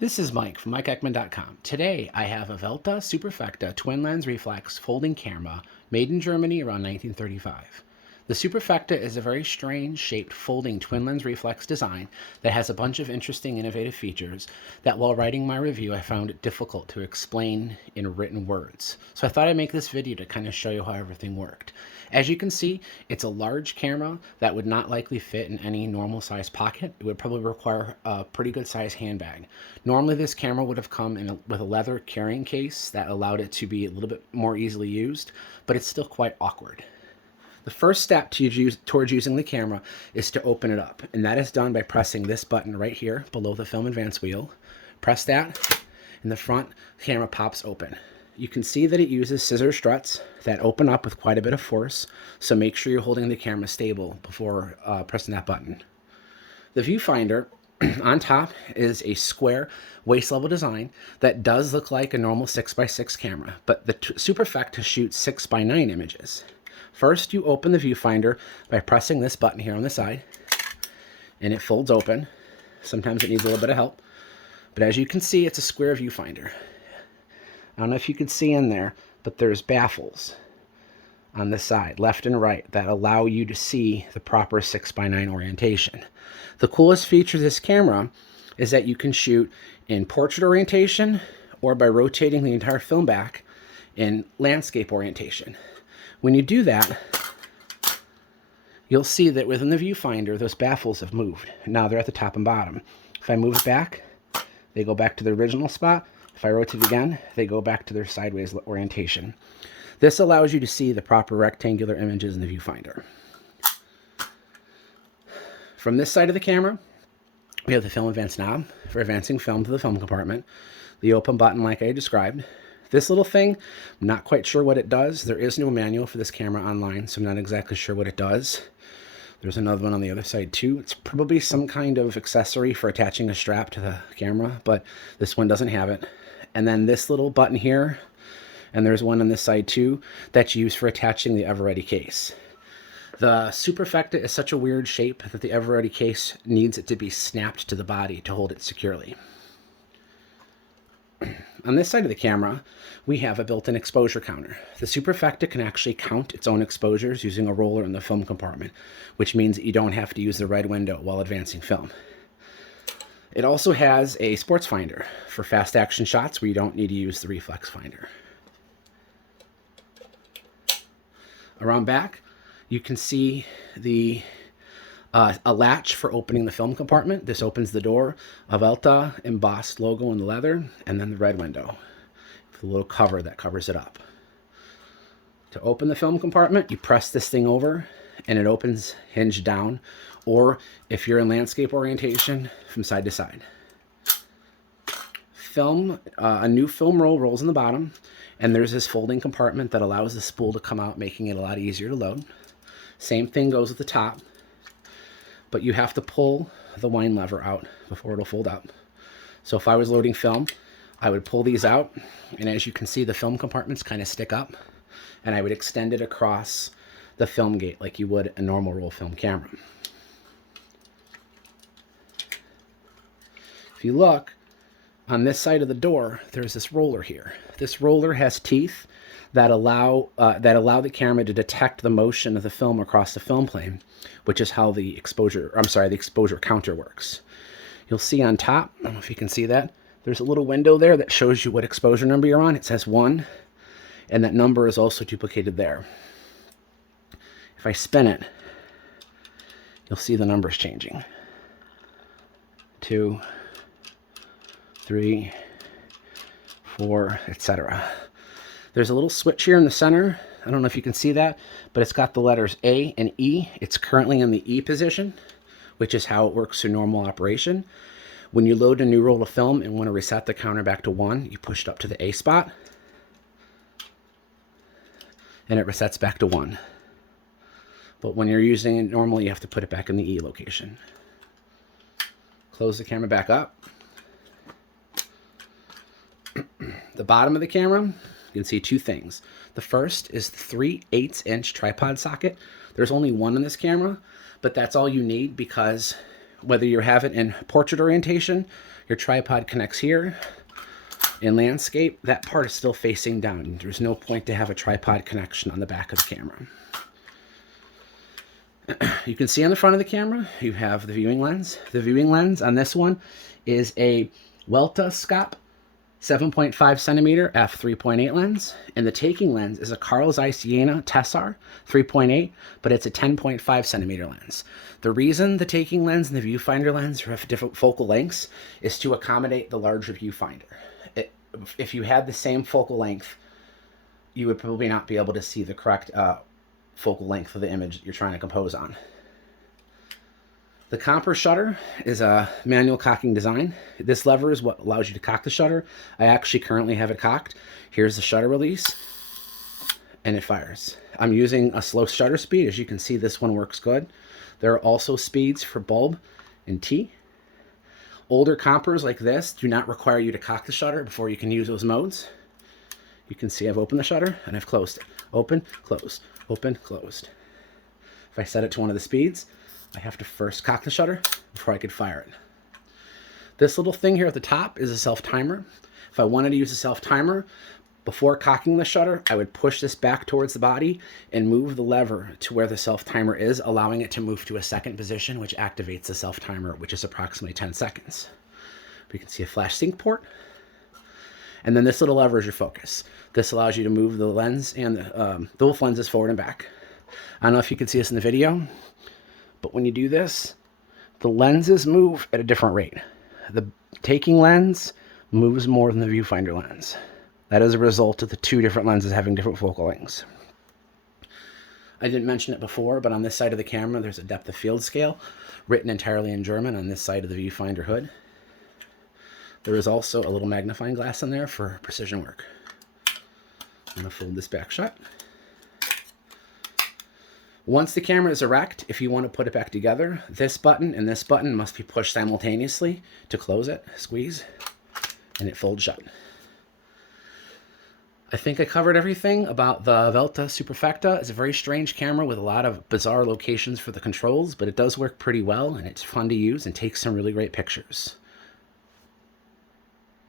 This is Mike from MikeEckman.com. Today I have a Welta Superfekta twin lens reflex folding camera made in Germany around 1935. The Superfekta is a very strange shaped folding twin lens reflex design that has a bunch of interesting innovative features that while writing my review I found it difficult to explain in written words. So I thought I'd make this video to kind of show you how everything worked. As you can see, it's a large camera that would not likely fit in any normal size pocket. It would probably require a pretty good size handbag. Normally this camera would have come with a leather carrying case that allowed it to be a little bit more easily used, but it's still quite awkward. The first step towards using the camera is to open it up, and that is done by pressing this button right here below the film advance wheel. Press that, and the front camera pops open. You can see that it uses scissor struts that open up with quite a bit of force, so make sure you're holding the camera stable before pressing that button. The viewfinder on top is a square waist level design that does look like a normal 6x6 camera, but the Superfekta shoots 6x9 images. First, you open the viewfinder by pressing this button here on the side, and it folds open. Sometimes it needs a little bit of help, but as you can see, it's a square viewfinder. I don't know if you can see in there, but there's baffles on this side, left and right, that allow you to see the proper 6x9 orientation. The coolest feature of this camera is that you can shoot in portrait orientation or by rotating the entire film back in landscape orientation. When you do that, you'll see that within the viewfinder, those baffles have moved. Now they're at the top and bottom. If I move it back, they go back to their original spot. If I rotate it again, they go back to their sideways orientation. This allows you to see the proper rectangular images in the viewfinder. From this side of the camera, we have the film advance knob for advancing film to the film compartment, the open button like I described. This little thing, I'm not quite sure what it does. There is no manual for this camera online, so I'm not exactly sure what it does. There's another one on the other side too. It's probably some kind of accessory for attaching a strap to the camera, but this one doesn't have it. And then this little button here, and there's one on this side too, that's used for attaching the ever-ready case. The Superfekta is such a weird shape that the ever-ready case needs it to be snapped to the body to hold it securely. On this side of the camera, we have a built-in exposure counter. The Superfekta can actually count its own exposures using a roller in the film compartment, which means that you don't have to use the red window while advancing film. It also has a sports finder for fast action shots where you don't need to use the reflex finder. Around back, you can see a latch for opening the film compartment. This opens the door, a Welta embossed logo in the leather, and then the red window with a little cover that covers it up. To open the film compartment, you press this thing over and it opens hinge down, or if you're in landscape orientation, from side to side. A new film roll rolls in the bottom, and there's this folding compartment that allows the spool to come out, making it a lot easier to load. Same thing goes with the top, but you have to pull the wine lever out before it'll fold up. So if I was loading film, I would pull these out, and as you can see, the film compartments kind of stick up, and I would extend it across the film gate like you would a normal roll film camera. If you look, on this side of the door, there's this roller here. This roller has teeth that allow the camera to detect the motion of the film across the film plane, which is how the exposure counter works. You'll see on top, I don't know if you can see that, there's a little window there that shows you what exposure number you're on. It says 1, and that number is also duplicated there. If I spin it, you'll see the numbers changing. 2, 3, 4, etc. There's a little switch here in the center. I don't know if you can see that, but it's got the letters A and E. It's currently in the E position, which is how it works through normal operation. When you load a new roll of film and want to reset the counter back to 1, you push it up to the A spot, and it resets back to 1. But when you're using it normally, you have to put it back in the E location. Close the camera back up. The bottom of the camera, you can see two things. The first is the 3/8" tripod socket. There's only one in this camera, but that's all you need because Whether you have it in portrait orientation, your tripod connects here. In landscape, that part is still facing down. There's no point to have a tripod connection on the back of the camera. You can see on the front of the camera, you have the viewing lens. The viewing lens on this one is a Welta 7.5 centimeter f3.8 lens, and the taking lens is a Carl Zeiss Jena Tessar 3.8, but it's a 10.5 centimeter lens. The reason the taking lens and the viewfinder lens have different focal lengths is to accommodate the larger viewfinder. If you had the same focal length, you would probably not be able to see the correct focal length of the image that you're trying to compose on. The comper shutter is a manual cocking design. This lever is what allows you to cock the shutter. I actually currently have it cocked. Here's the shutter release, and it fires. I'm using a slow shutter speed. As you can see, this one works good. There are also speeds for bulb and T. Older compers like this do not require you to cock the shutter before you can use those modes. You can see I've opened the shutter and I've closed it. Open, close, open, closed. If I set it to one of the speeds, I have to first cock the shutter before I could fire it. This little thing here at the top is a self-timer. If I wanted to use a self-timer, before cocking the shutter, I would push this back towards the body and move the lever to where the self-timer is, allowing it to move to a second position, which activates the self-timer, which is approximately 10 seconds. But you can see a flash sync port. And then this little lever is your focus. This allows you to move the lens and both lenses forward and back. I don't know if you can see this in the video, but when you do this, the lenses move at a different rate. The taking lens moves more than the viewfinder lens. That is a result of the two different lenses having different focal lengths. I didn't mention it before, but on this side of the camera, there's a depth of field scale written entirely in German on this side of the viewfinder hood. There is also a little magnifying glass in there for precision work. I'm going to fold this back shut. Once the camera is erect, if you want to put it back together, this button and this button must be pushed simultaneously to close it. Squeeze, and it folds shut. I think I covered everything about the Welta Superfekta. It's a very strange camera with a lot of bizarre locations for the controls, but it does work pretty well, and it's fun to use and takes some really great pictures.